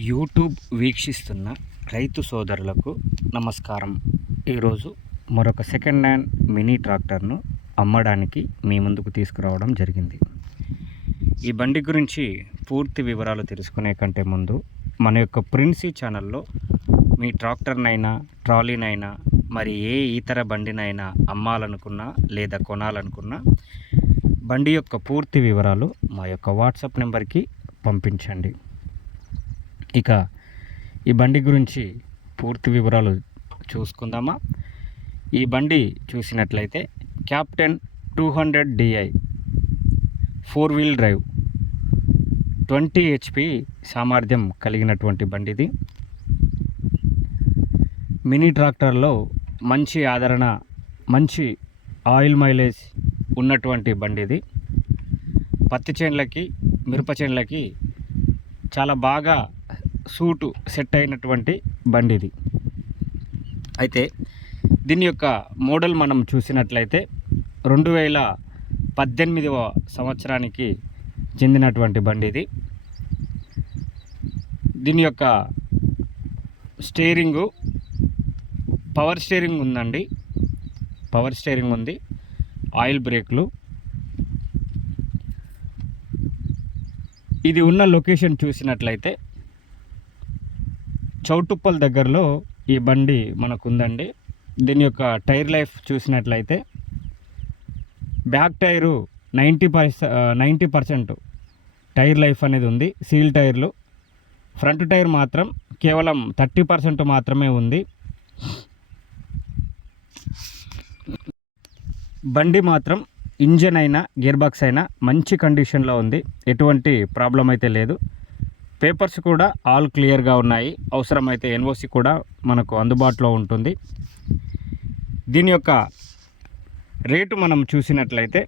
YouTube వీక్షిస్తున్న రైతు సోదరులకు నమస్కారం. ఈరోజు మరొక సెకండ్ హ్యాండ్ మినీ ట్రాక్టర్ను అమ్మడానికి మీ ముందుకు తీసుకురావడం జరిగింది. ఈ బండి గురించి పూర్తి వివరాలు తెలుసుకునే కంటే ముందు మన యొక్క ప్రిన్సీ ఛానల్లో మీ ట్రాక్టర్నైనా ట్రాలీనైనా మరి ఏ ఇతర బండినైనా అమ్మాలనుకున్నా లేదా కొనాలనుకున్నా బండి యొక్క పూర్తి వివరాలు మా యొక్క వాట్సాప్ నెంబర్కి పంపించండి. ఇక ఈ బండి గురించి పూర్తి వివరాలు చూసుకుందామా. ఈ బండి చూసినట్లయితే captain 200 DI 4-wheel drive 20 HP సామర్థ్యం కలిగినటువంటి బండిది. మినీ ట్రాక్టర్లో మంచి ఆదరణ, మంచి ఆయిల్ మైలేజ్ ఉన్నటువంటి బండిది. పత్తి చేన్లకి, మిరప చేన్లకి చాలా బాగా సెట్ అయినటువంటి బండిది. అయితే దీని యొక్క మోడల్ మనం చూసినట్లయితే 2018వ సంవత్సరానికి చెందినటువంటి బండిది. దీని యొక్క స్టీరింగు పవర్ స్టీరింగ్ ఉందండి. పవర్ స్టీరింగ్ ఉంది, ఆయిల్ బ్రేక్లు. ఇది ఉన్న లొకేషన్ చూసినట్లయితే చౌటుప్పల్ దగ్గరలో ఈ బండి మనకు ఉందండి. దీని యొక్క టైర్ లైఫ్ చూసినట్లయితే బ్యాక్ టైరు 90% టైర్ లైఫ్ అనేది ఉంది, సీల్ టైర్లు. ఫ్రంట్ టైర్ మాత్రం కేవలం 30% మాత్రమే ఉంది. బండి మాత్రం ఇంజన్ అయినా గేర్ బాక్స్ అయినా మంచి కండిషన్లో ఉంది, ఎటువంటి ప్రాబ్లం అయితే లేదు. పేపర్స్ కూడా ఆల్ క్లియర్గా ఉన్నాయి. అవసరమైతే NOC కూడా మనకు అందుబాటులో ఉంటుంది. దీని యొక్క రేటు మనం చూసినట్లయితే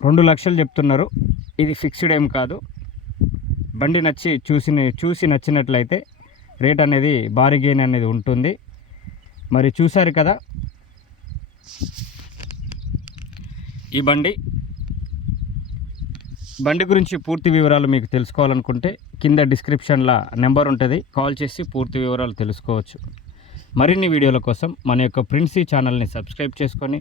2 లక్షలు చెప్తున్నారు. ఇది ఫిక్స్డ్ ఏం కాదు. బండి చూసి నచ్చినట్లయితే రేట్ అనేది భారీ గెయిన్ అనేది ఉంటుంది. మరి చూసారు కదా, ఈ బండి గురించి పూర్తి వివరాలు మీకు తెలుసుకోవాలనుకుంటే కింద డిస్క్రిప్షన్లో నెంబర్ ఉంటుంది, కాల్ చేసి పూర్తి వివరాలు తెలుసుకోవచ్చు. మరిన్ని వీడియోల కోసం మన యొక్క ప్రిన్సీ ఛానల్ని సబ్స్క్రైబ్ చేసుకొని